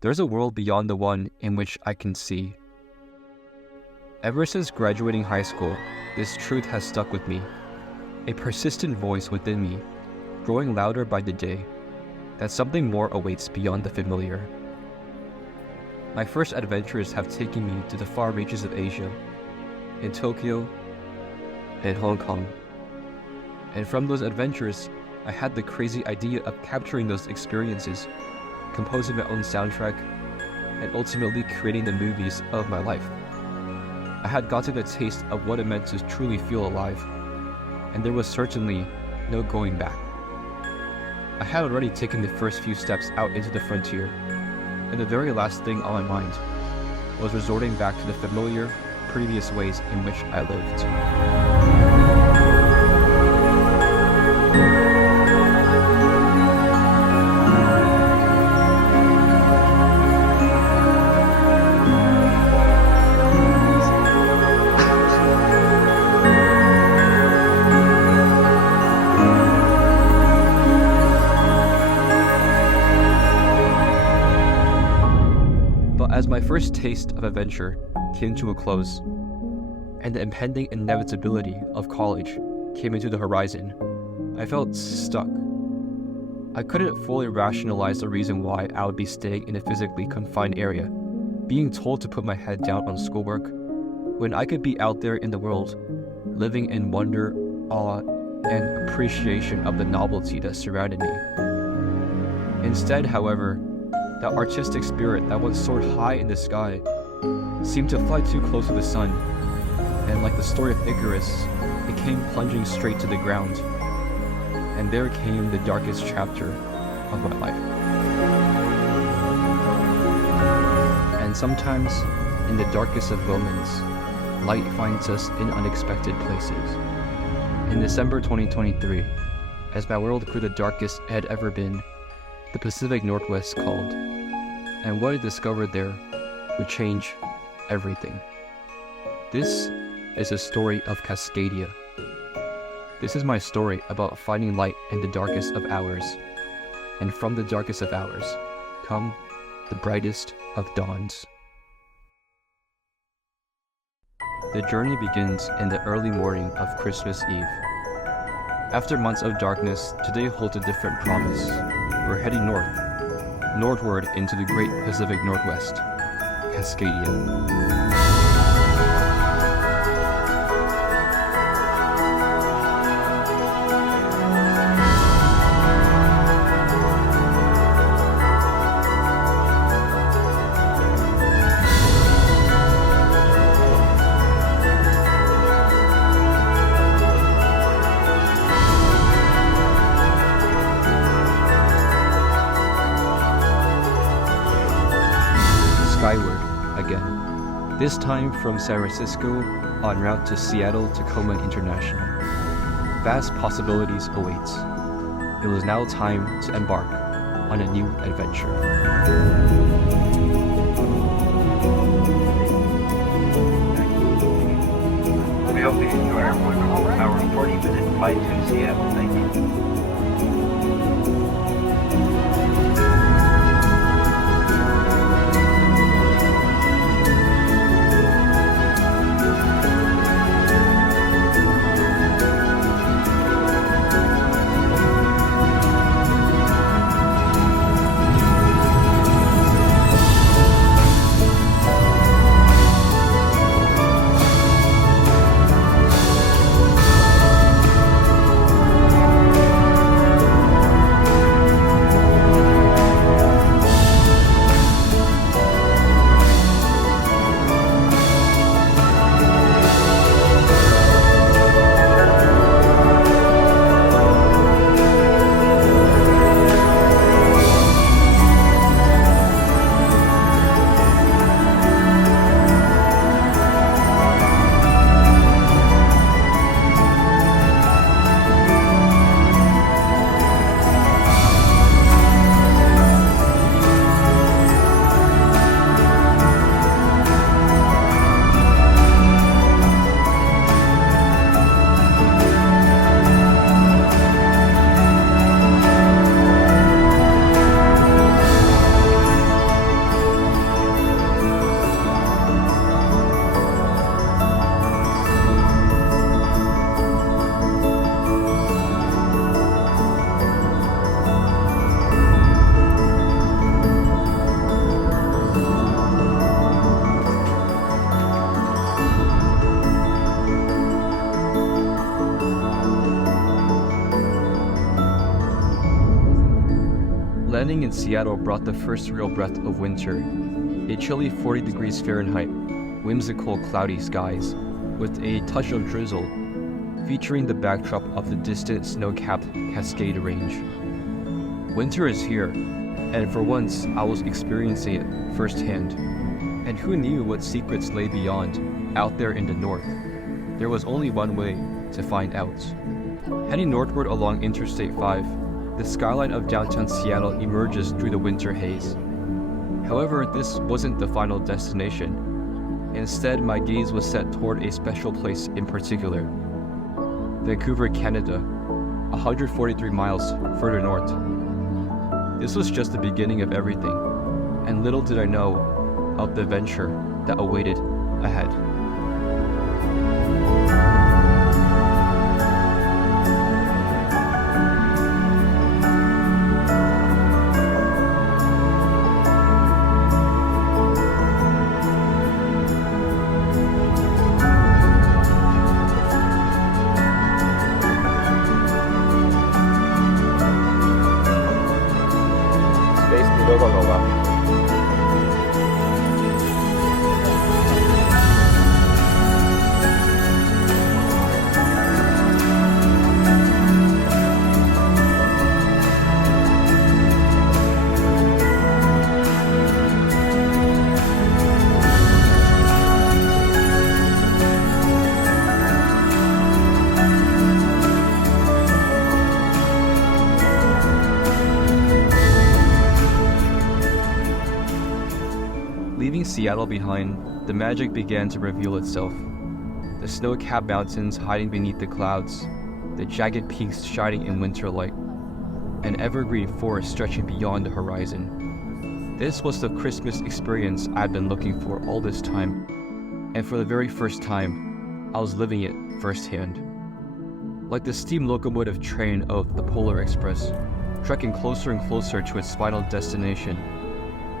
There's a world beyond the one in which I can see. Ever since graduating high school, this truth has stuck with me. A persistent voice within me, growing louder by the day, that something more awaits beyond the familiar. My first adventures have taken me to the far reaches of Asia, in Tokyo and Hong Kong. And from those adventures, I had the crazy idea of capturing those experiences, composing my own soundtrack, and ultimately creating the movies of my life. I had gotten a taste of what it meant to truly feel alive, and there was certainly no going back. I had already taken the first few steps out into the frontier, and the very last thing on my mind was resorting back to the familiar, previous ways in which I lived. As my first taste of adventure came to a close, and the impending inevitability of college came into the horizon, I felt stuck. I couldn't fully rationalize the reason why I would be staying in a physically confined area, being told to put my head down on schoolwork, when I could be out there in the world, living in wonder, awe, and appreciation of the novelty that surrounded me. Instead, however, that artistic spirit that once soared high in the sky seemed to fly too close to the sun, and like the story of Icarus, it came plunging straight to the ground. And there came the darkest chapter of my life. And sometimes, in the darkest of moments, light finds us in unexpected places. In December 2023, as my world grew the darkest it had ever been, the Pacific Northwest called, and what I discovered there would change everything. This is a story of Cascadia. This is my story about finding light in the darkest of hours, and from the darkest of hours come the brightest of dawns. The journey begins in the early morning of Christmas Eve. After months of darkness, today holds a different promise. We're heading northward into the great Pacific Northwest, Cascadia. Skyward again, this time from San Francisco en route to Seattle Tacoma International. Vast possibilities awaits. It was now time to embark on a new adventure. We hope you enjoy our 40-minute flight to Seattle. Thank you. Landing in Seattle brought the first real breath of winter. A chilly 40 degrees Fahrenheit, whimsical cloudy skies, with a touch of drizzle, featuring the backdrop of the distant snow-capped Cascadia range. Winter is here, and for once I was experiencing it firsthand. And who knew what secrets lay beyond, out there in the north? There was only one way to find out. Heading northward along Interstate 5, the skyline of downtown Seattle emerges through the winter haze. However, this wasn't the final destination. Instead, my gaze was set toward a special place in particular. Vancouver, Canada, 143 miles further north. This was just the beginning of everything, and little did I know of the adventure that awaited ahead. Space needle on the left. Leaving Seattle behind, the magic began to reveal itself. The snow-capped mountains hiding beneath the clouds, the jagged peaks shining in winter light, an evergreen forest stretching beyond the horizon. This was the Christmas experience I'd been looking for all this time, and for the very first time, I was living it firsthand. Like the steam locomotive train of the Polar Express, trekking closer and closer to its final destination,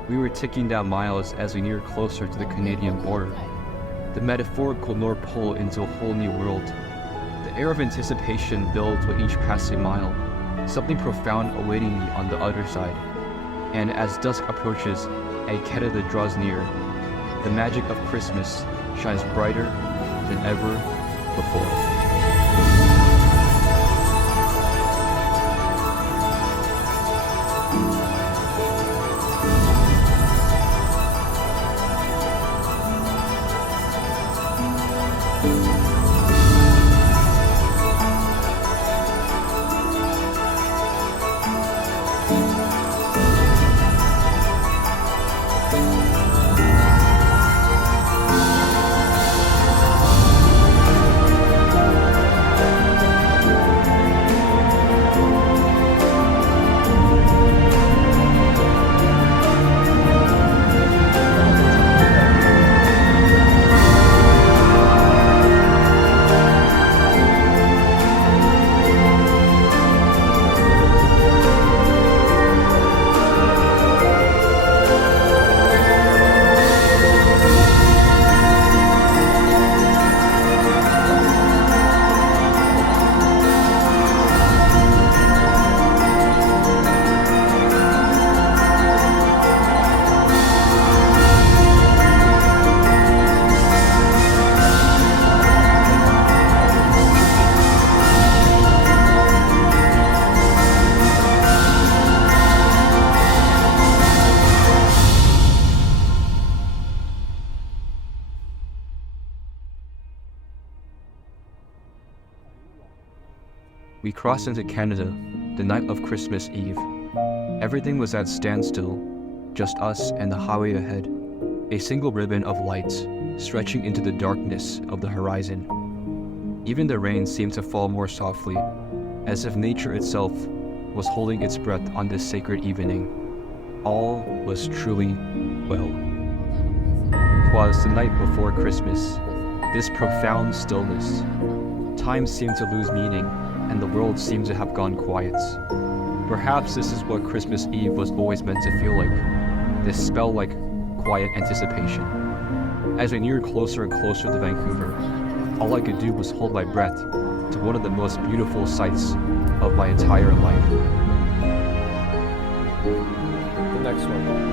we were ticking down miles as we neared closer to the Canadian border, the metaphorical North Pole into a whole new world. The air of anticipation builds with each passing mile, something profound awaiting me on the other side. And as dusk approaches and Canada draws near, the magic of Christmas shines brighter than ever before. We crossed into Canada the night of Christmas Eve. Everything was at standstill, just us and the highway ahead, a single ribbon of lights stretching into the darkness of the horizon. Even the rain seemed to fall more softly, as if nature itself was holding its breath on this sacred evening. All was truly well. 'Twas the night before Christmas, this profound stillness. Time seemed to lose meaning, and the world seemed to have gone quiet. Perhaps this is what Christmas Eve was always meant to feel like, this spell-like quiet anticipation. As we neared closer and closer to Vancouver, all I could do was hold my breath to one of the most beautiful sights of my entire life. next one.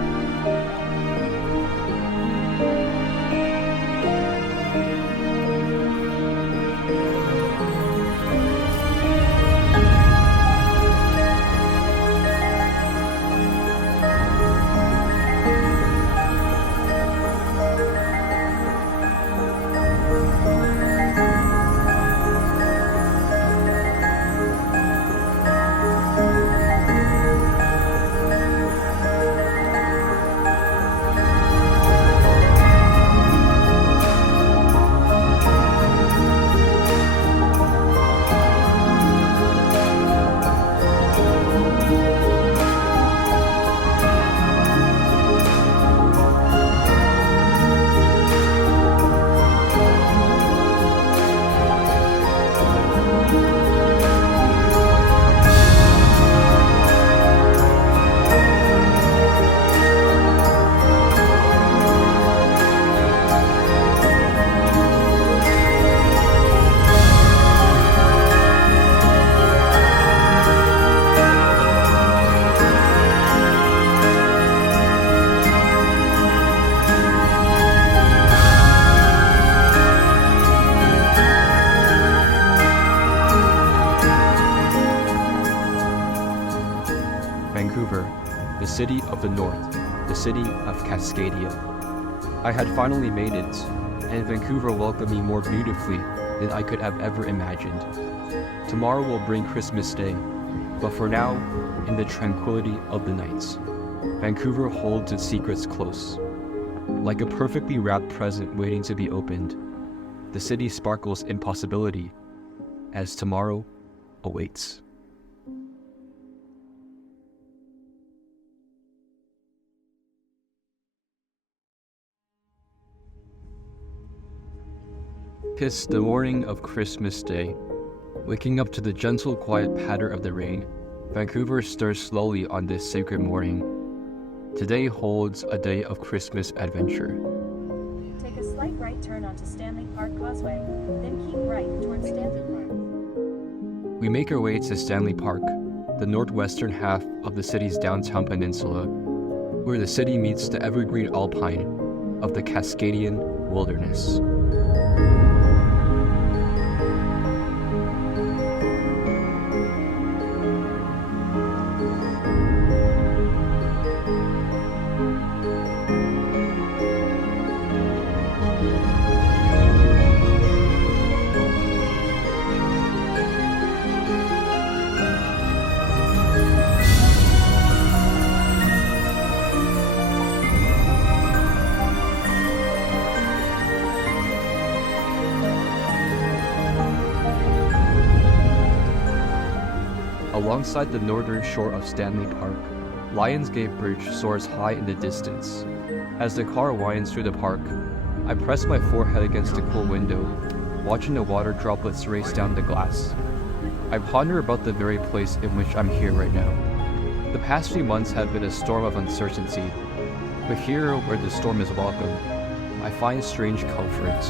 Vancouver, the city of the north, the city of Cascadia. I had finally made it, and Vancouver welcomed me more beautifully than I could have ever imagined. Tomorrow will bring Christmas Day, but for now, in the tranquility of the nights, Vancouver holds its secrets close. Like a perfectly wrapped present waiting to be opened, the city sparkles in possibility as tomorrow awaits. Tis the morning of Christmas Day. Waking up to the gentle, quiet patter of the rain, Vancouver stirs slowly on this sacred morning. Today holds a day of Christmas adventure. Take a slight right turn onto Stanley Park Causeway, then keep right towards Stanley Park. We make our way to Stanley Park, the northwestern half of the city's downtown peninsula, where the city meets the evergreen alpine of the Cascadian wilderness. Alongside the northern shore of Stanley Park, Lions Gate Bridge soars high in the distance. As the car winds through the park, I press my forehead against the cool window, watching the water droplets race down the glass. I ponder about the very place in which I'm here right now. The past few months have been a storm of uncertainty, but here where the storm is welcome, I find strange comfort.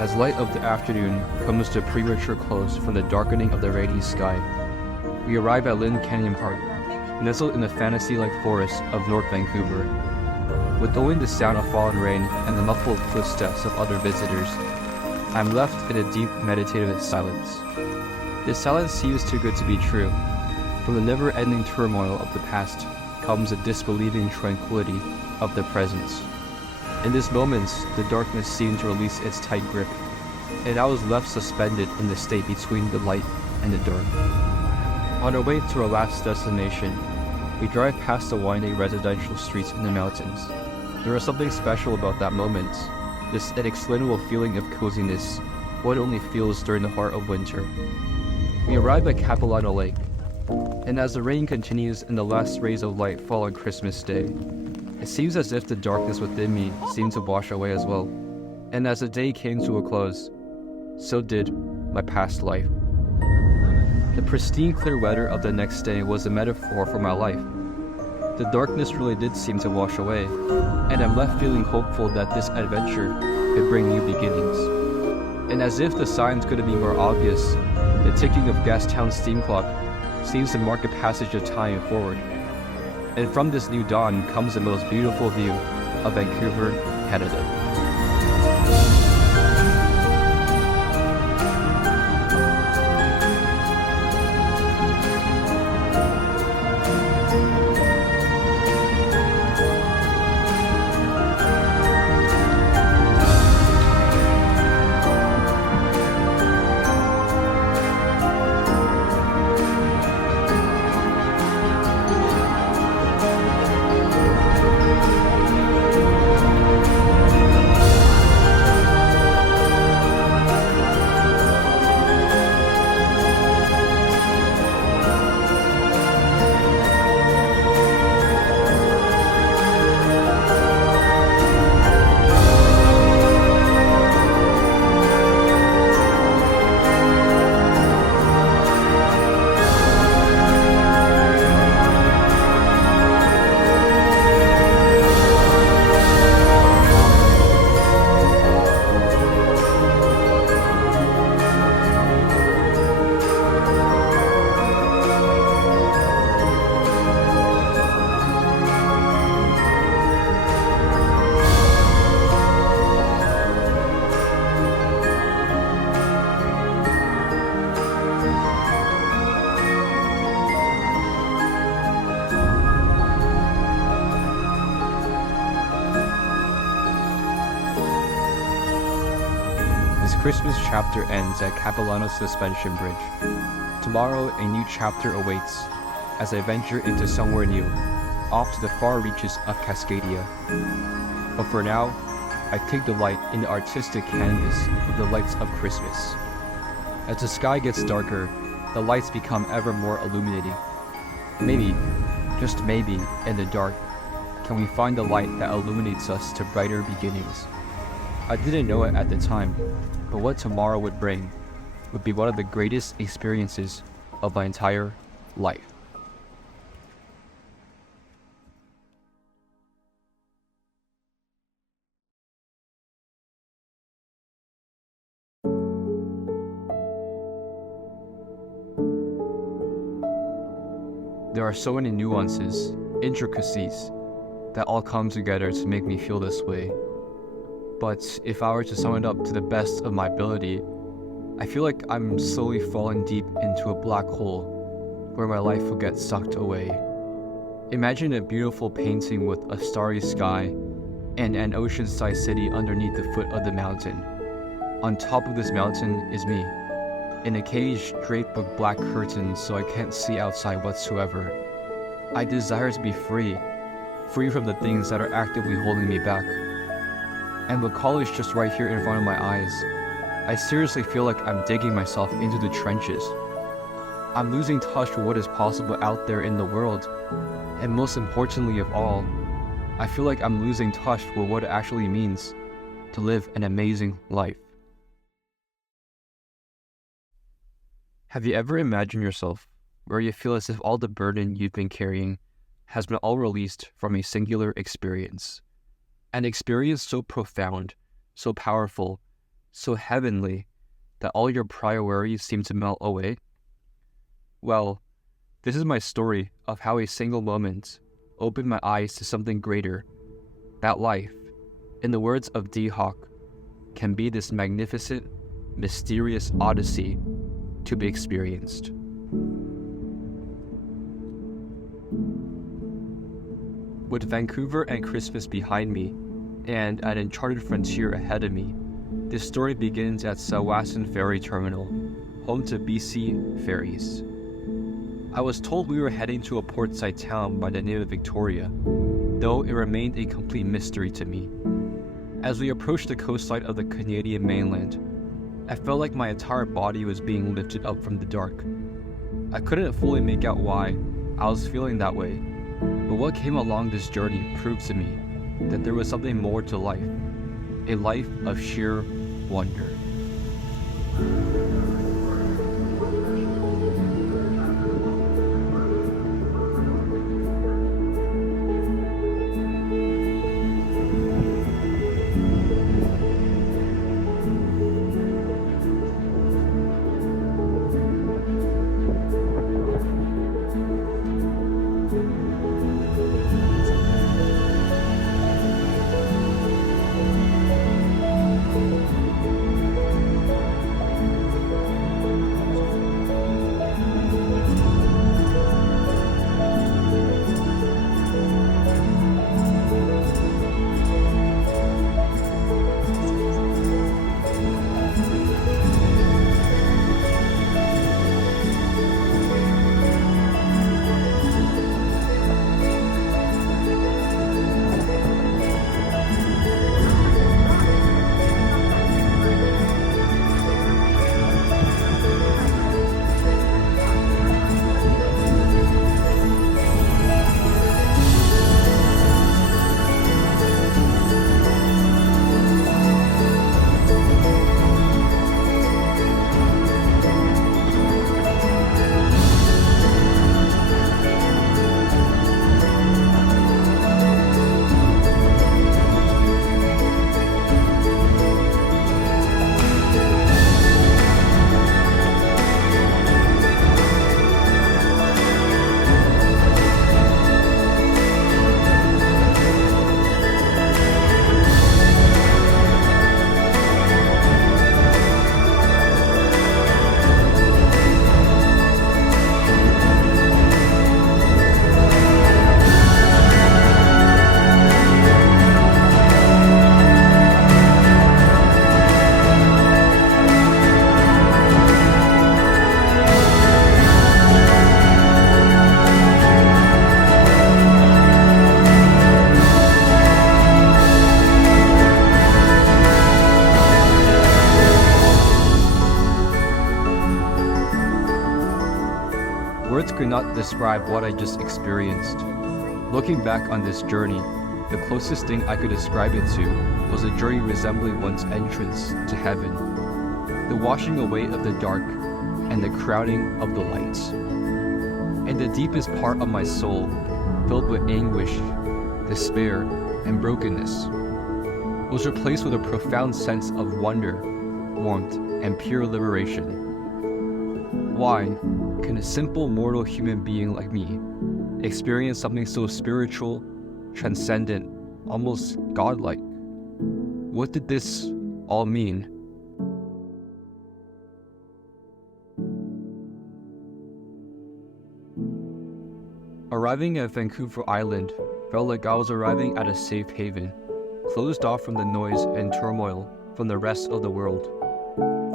As light of the afternoon comes to premature close from the darkening of the rainy sky, we arrive at Lynn Canyon Park, nestled in the fantasy-like forest of North Vancouver. With only the sound of falling rain and the muffled footsteps of other visitors, I am left in a deep meditative silence. This silence seems too good to be true. From the never-ending turmoil of the past comes a disbelieving tranquility of the present. In this moment, the darkness seemed to release its tight grip, and I was left suspended in the state between the light and the dark. On our way to our last destination, we drive past the winding residential streets in the mountains. There was something special about that moment, this inexplainable feeling of coziness one only feels during the heart of winter. We arrive at Capilano Lake, and as the rain continues and the last rays of light fall on Christmas Day, it seems as if the darkness within me seemed to wash away as well. And as the day came to a close, so did my past life. The pristine clear weather of the next day was a metaphor for my life. The darkness really did seem to wash away, and I'm left feeling hopeful that this adventure could bring new beginnings. And as if the signs couldn't be more obvious, the ticking of Gastown's steam clock seems to mark a passage of time forward. And from this new dawn comes the most beautiful view of Vancouver, Canada. Christmas chapter ends at Capilano Suspension Bridge. Tomorrow, a new chapter awaits as I venture into somewhere new, off to the far reaches of Cascadia. But for now, I take delight in the artistic canvas of the lights of Christmas. As the sky gets darker, the lights become ever more illuminating. Maybe, just maybe, in the dark, can we find the light that illuminates us to brighter beginnings. I didn't know it at the time, but what tomorrow would bring would be one of the greatest experiences of my entire life. There are so many nuances, intricacies, that all come together to make me feel this way. But if I were to sum it up to the best of my ability, I feel like I'm slowly falling deep into a black hole where my life will get sucked away. Imagine a beautiful painting with a starry sky and an ocean-sized city underneath the foot of the mountain. On top of this mountain is me, in a cage draped with black curtains so I can't see outside whatsoever. I desire to be free from the things that are actively holding me back. And with college just right here in front of my eyes, I seriously feel like I'm digging myself into the trenches. I'm losing touch with what is possible out there in the world, and most importantly of all, I feel like I'm losing touch with what it actually means to live an amazing life. Have you ever imagined yourself where you feel as if all the burden you've been carrying has been all released from a singular experience? An experience so profound, so powerful, so heavenly, that all your prior worries seem to melt away? Well, this is my story of how a single moment opened my eyes to something greater, that life, in the words of D. Hawk, can be this magnificent, mysterious odyssey to be experienced. With Vancouver and Christmas behind me, and an uncharted frontier ahead of me, this story begins at Tsawwassen Ferry Terminal, home to BC Ferries. I was told we were heading to a portside town by the name of Victoria, though it remained a complete mystery to me. As we approached the coastline of the Canadian mainland, I felt like my entire body was being lifted up from the dark. I couldn't fully make out why I was feeling that way, but what came along this journey proved to me that there was something more to life, a life of sheer wonder. Words could not describe what I just experienced. Looking back on this journey, the closest thing I could describe it to was a journey resembling one's entrance to heaven, the washing away of the dark and the crowding of the lights. In the deepest part of my soul, filled with anguish, despair, and brokenness, was replaced with a profound sense of wonder, warmth, and pure liberation. Why can a simple mortal human being like me experience something so spiritual, transcendent, almost godlike? What did this all mean? Arriving at Vancouver Island felt like I was arriving at a safe haven, closed off from the noise and turmoil from the rest of the world.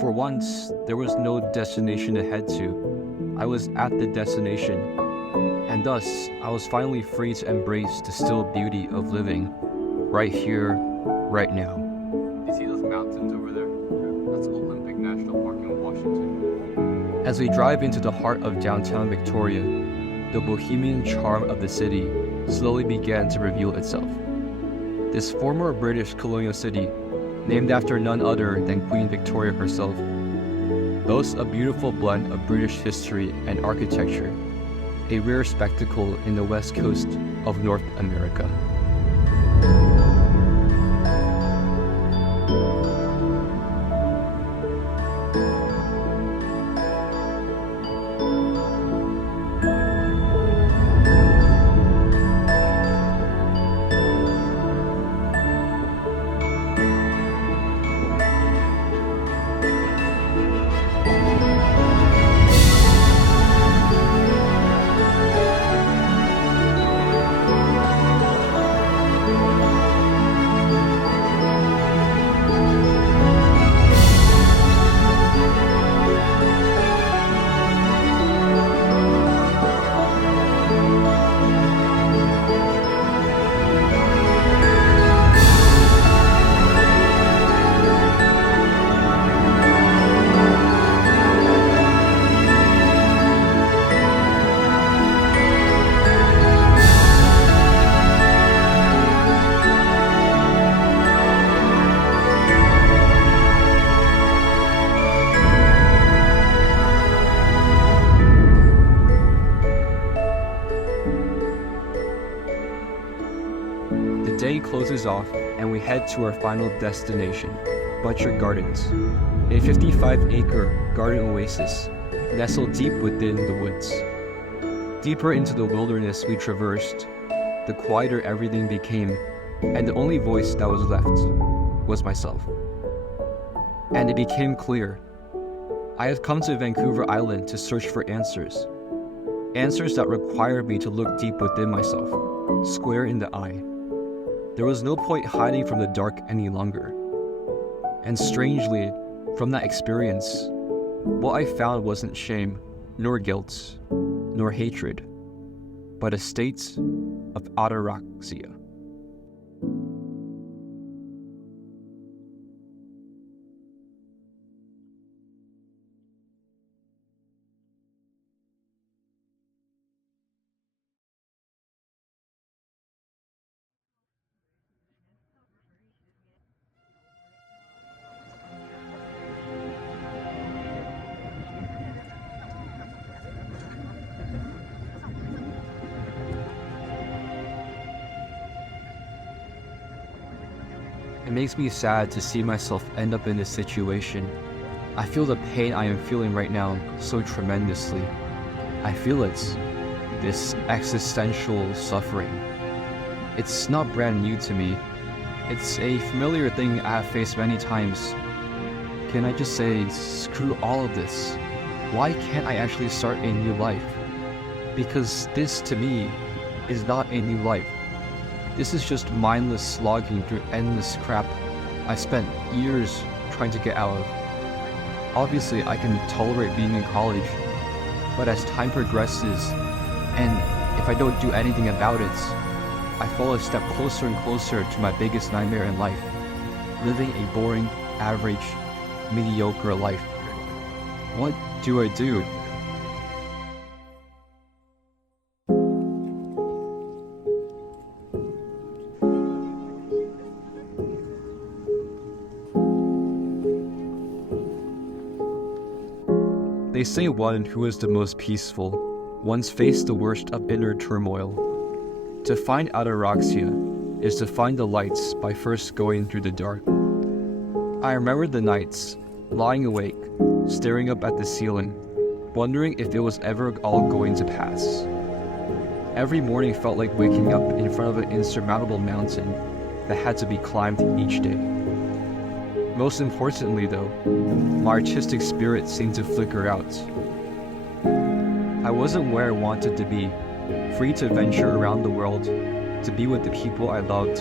For once, there was no destination to head to. I was at the destination, and thus I was finally free to embrace the still beauty of living, right here, right now. You see those mountains over there? That's Olympic National Park in Washington. As we drive into the heart of downtown Victoria, the bohemian charm of the city slowly began to reveal itself. This former British colonial city, named after none other than Queen Victoria herself, boasts a beautiful blend of British history and architecture, a rare spectacle in the west coast of North America. closes off and we head to our final destination, Butcher Gardens, a 55-acre garden oasis nestled deep within the woods. Deeper into the wilderness we traversed, the quieter everything became, and the only voice that was left was myself. And it became clear. I have come to Vancouver Island to search for answers. Answers that required me to look deep within myself, square in the eye. There was no point hiding from the dark any longer. And strangely, from that experience, what I found wasn't shame, nor guilt, nor hatred, but a state of ATARAXIA. It makes me sad to see myself end up in this situation. I feel the pain I am feeling right now so tremendously. I feel it, this existential suffering. It's not brand new to me. It's a familiar thing I have faced many times. Can I just say, screw all of this? Why can't I actually start a new life? Because this, to me, is not a new life. This is just mindless slogging through endless crap I spent years trying to get out of. Obviously, I can tolerate being in college, but as time progresses, and if I don't do anything about it, I fall a step closer and closer to my biggest nightmare in life, living a boring, average, mediocre life. What do I do? They say one who is the most peaceful once faced the worst of inner turmoil. To find ATARAXIA is to find the lights by first going through the dark. I remember the nights, lying awake, staring up at the ceiling, wondering if it was ever all going to pass. Every morning felt like waking up in front of an insurmountable mountain that had to be climbed each day. Most importantly though, my artistic spirit seemed to flicker out. I wasn't where I wanted to be, free to venture around the world, to be with the people I loved,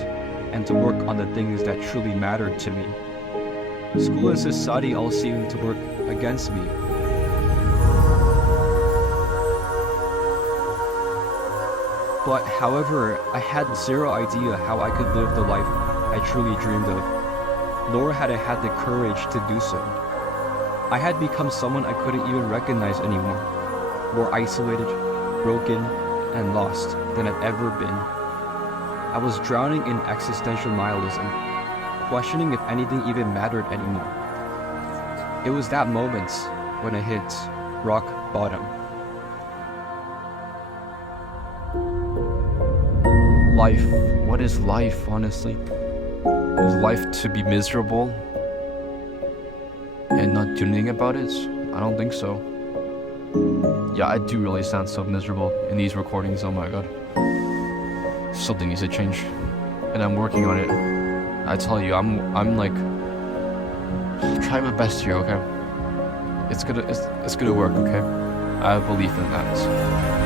and to work on the things that truly mattered to me. School and society all seemed to work against me. But however, I had zero idea how I could live the life I truly dreamed of, nor had I had the courage to do so. I had become someone I couldn't even recognize anymore, more isolated, broken, and lost than I'd ever been. I was drowning in existential nihilism, questioning if anything even mattered anymore. It was that moment when I hit rock bottom. Life. What is life, honestly? Is life to be miserable and not do anything about it? I don't think so. Yeah, I do really sound so miserable in these recordings, oh my god. Something needs to change, and I'm working on it. I tell you, I'm like trying my best here, okay? It's gonna work, okay? I have belief in that.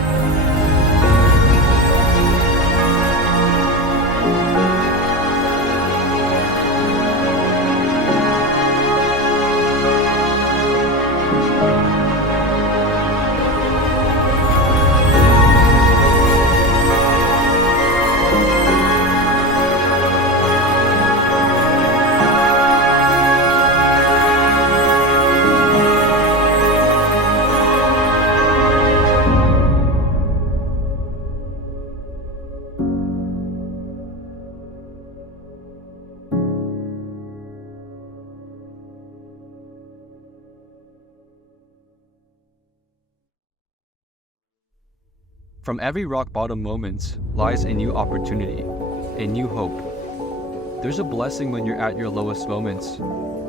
From every rock bottom moment lies a new opportunity, a new hope. There's a blessing when you're at your lowest moments.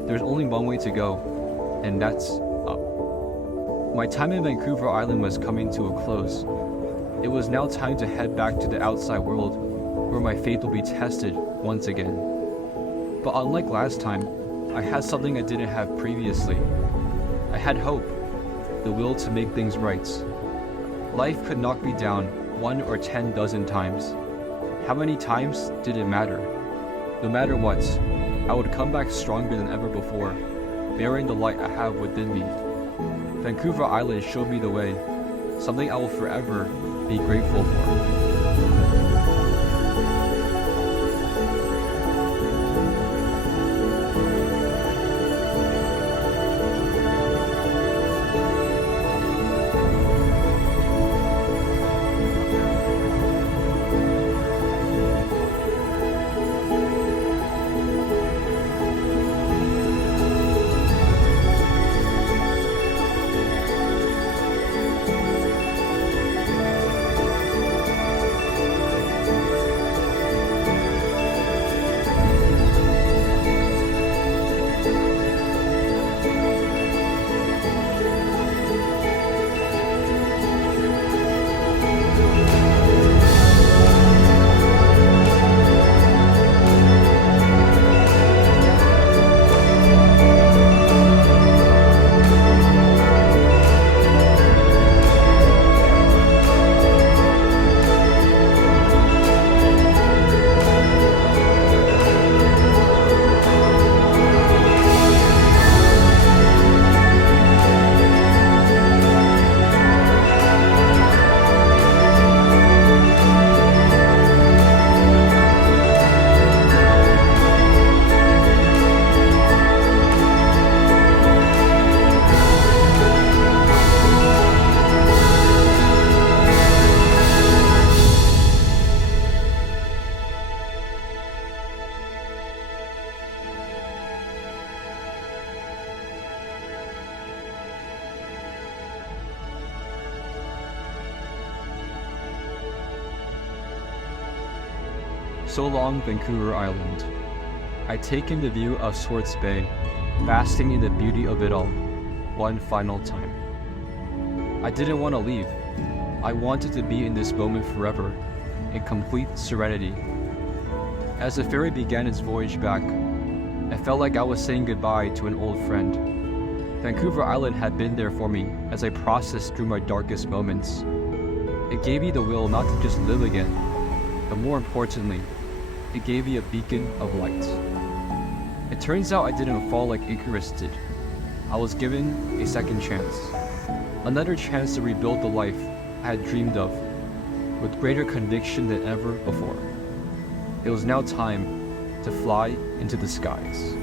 There's only one way to go, and that's up. My time in Vancouver Island was coming to a close. It was now time to head back to the outside world, where my faith will be tested once again. But unlike last time, I had something I didn't have previously. I had hope, the will to make things right. Life could knock me down 1 or 10 dozen times. How many times didn't matter. No matter what, I would come back stronger than ever before, bearing the light I have within me. Vancouver Island showed me the way, something I will forever be grateful for. So long, Vancouver Island. I take in the view of Swartz Bay, basking in the beauty of it all, one final time. I didn't want to leave. I wanted to be in this moment forever, in complete serenity. As the ferry began its voyage back, I felt like I was saying goodbye to an old friend. Vancouver Island had been there for me as I processed through my darkest moments. It gave me the will not to just live again, but more importantly, it gave me a beacon of light. It turns out I didn't fall like Icarus did. I was given a second chance. Another chance to rebuild the life I had dreamed of, with greater conviction than ever before. It was now time to fly into the skies.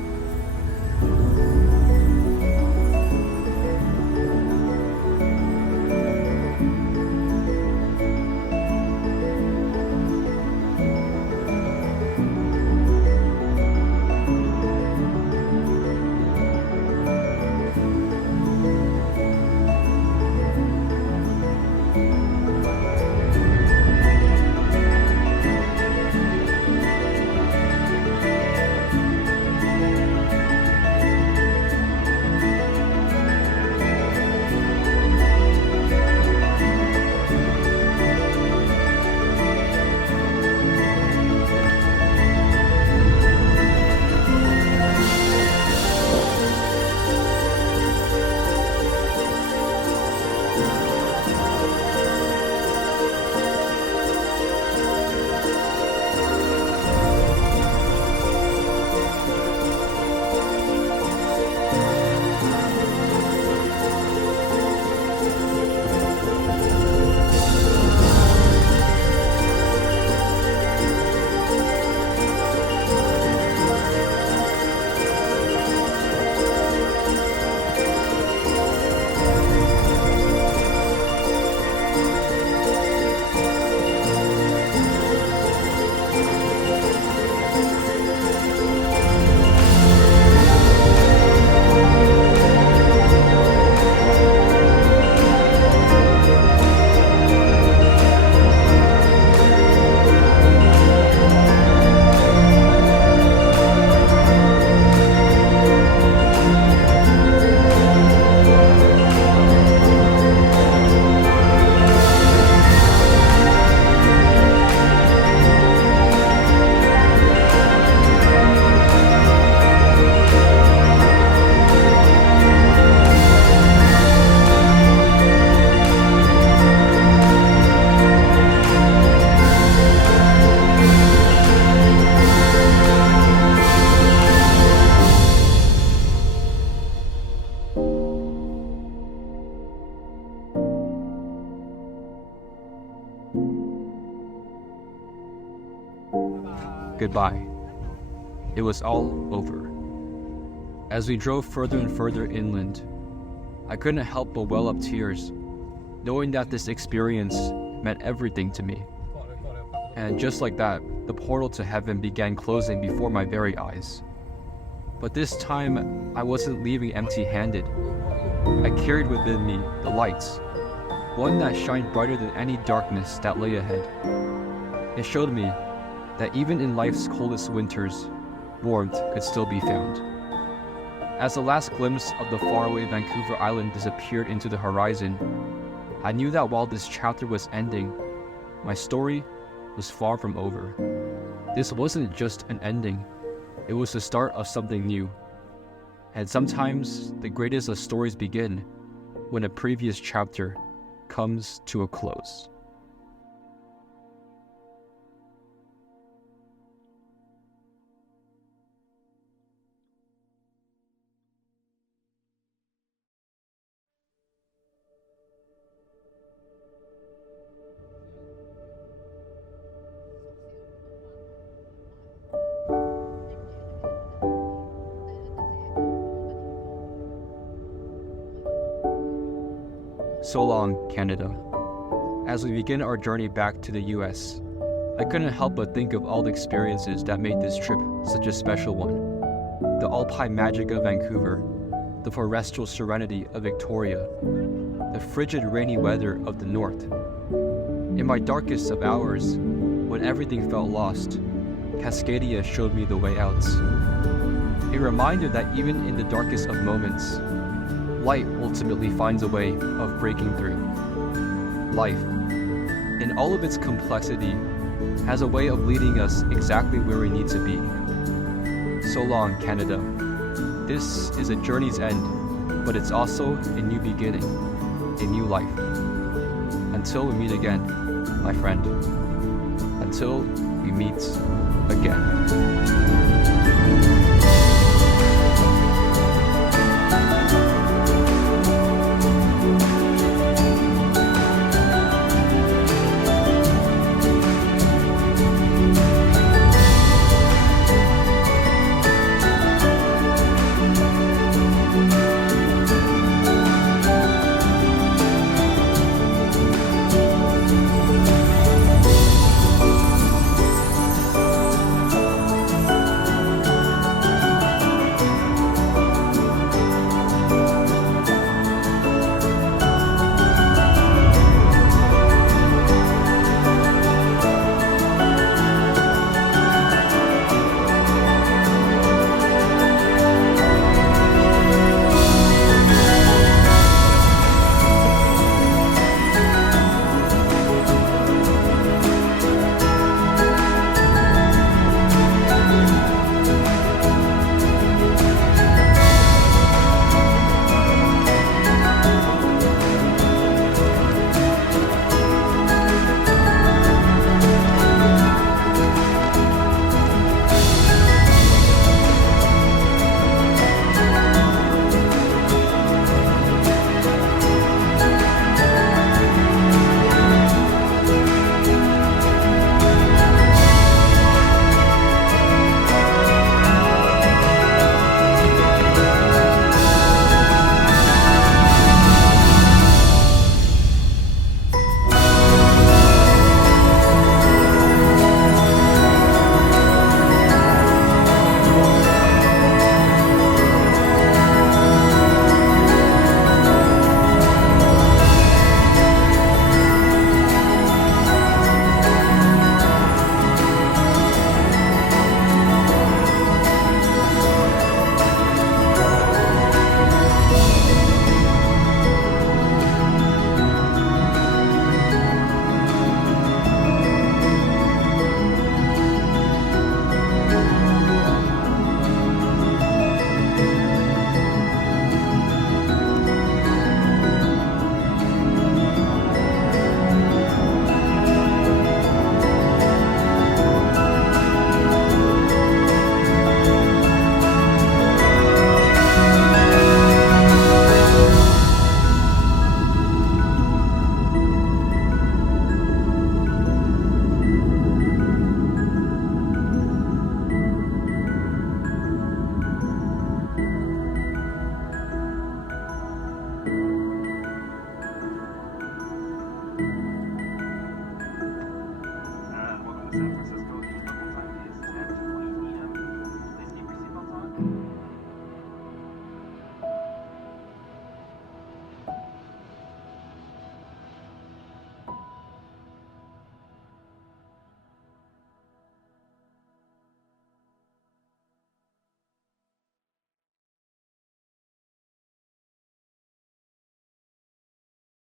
goodbye. It was all over. As we drove further and further inland, I couldn't help but well up tears, knowing that this experience meant everything to me. And just like that, the portal to heaven began closing before my very eyes. But this time, I wasn't leaving empty-handed. I carried within me the lights, one that shined brighter than any darkness that lay ahead. It showed me that even in life's coldest winters, warmth could still be found. As the last glimpse of the faraway Vancouver Island disappeared into the horizon, I knew that while this chapter was ending, my story was far from over. This wasn't just an ending, it was the start of something new. And sometimes the greatest of stories begin when a previous chapter comes to a close. So long, Canada. As we begin our journey back to the US, I couldn't help but think of all the experiences that made this trip such a special one. The alpine magic of Vancouver, the forestal serenity of Victoria, the frigid rainy weather of the north. In my darkest of hours, when everything felt lost, Cascadia showed me the way out. A reminder that even in the darkest of moments, light ultimately finds a way of breaking through. Life, in all of its complexity, has a way of leading us exactly where we need to be. So long, Canada. This is a journey's end, but it's also a new beginning, a new life. Until we meet again, my friend. Until we meet again.